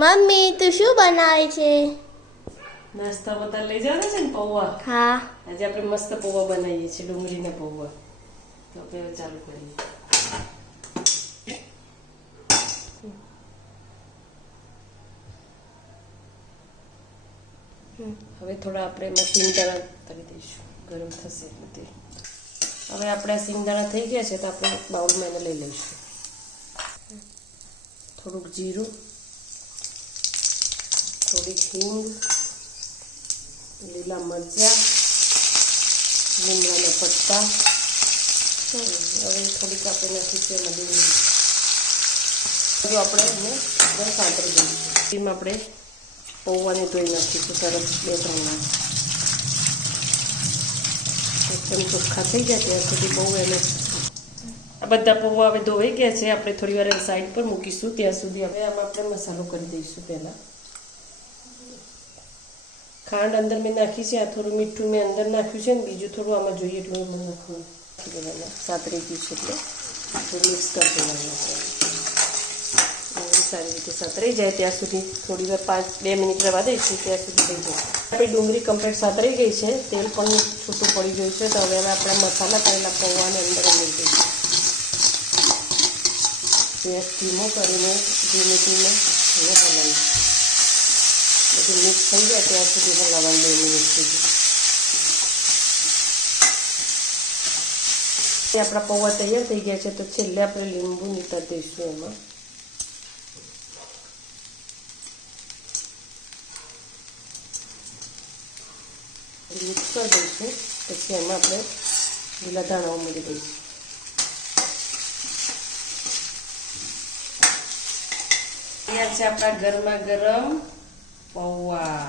Mummy તું શું બનાવે છે? નાસ્તા બધા લઈ જવાના છે ને પૌવા. હા. આજે આપણે મસ્ત પૌવા બનાવીએ છીએ, ડુંગળીના પૌવા. તો આપણે ચાલુ કરીએ. હવે થોડા આપણે એમાં સિંગદાણા કરી દઈશું, ગરમ થશે એટલે. હવે આપણે સિંગદાણા થઈ ગયા છે તો આપણે બાઉલમાં એને લઈ લઈશું. થોડુંક જીરું, થોડીક હિંગ, લીલા મરચાં, લીમડાના પત્તા. હવે થોડીક આપણે નાખીશું એમાં ડુંગળી. જો આપણે એને સાંતળી દઈશું. એમાં આપણે પૌવાને ધોઈ નાખીશું સરસ 2-3 વાર. એકદમ ચોખ્ખા થઈ ગયા ત્યાં સુધી બહુ એને આ બધા પૌવા હવે ધોવાઈ ગયા છે. આપણે થોડી વાર સાઈડ પર મૂકીશું ત્યાં સુધી. હવે આમાં આપણે મસાલો કરી દઈશું. પહેલાં ખાંડ અંદર મેં નાખી છે, આ થોડું મીઠું મેં અંદર નાખ્યું છે ને બીજું થોડું આમાં જોઈએ એટલું એમાં નાખવાનું. સાતરી ગયું છે એટલે થોડું મિક્સ કરી દેવાનું. સારી રીતે સાતરાઈ જાય ત્યાં સુધી થોડી વાર 5-2 મિનિટ રહેવા દઈશું ત્યાં સુધી થઈ જાય. આપણી ડુંગળી કમ્પ્લીટ સાતરાઈ ગઈ છે, તેલ પણ છૂટું પડી ગયું છે. તો હવે આપણે મસાલા કરેલા પૌવાને અંદર ઉમેરી દઈશું. ગેસ ધીમો કરીને ધીમે ધીમે એને હલાવીશું. બધું મિક્સ થઈ જાય ત્યાં સુધી હલાવવાનું 2 મિનિટ સુધી. આપણા પૌવા તૈયાર થઈ ગયા છે તો છેલ્લે આપણે લીંબુ નીતર દઈશું એમાં. મિક્સ કરી દઈશું. પછી એમાં આપણે લીલા ધાણા ઉમેરી દઈશું. તૈયાર છે આપણા ગરમા ગરમ પૌવા.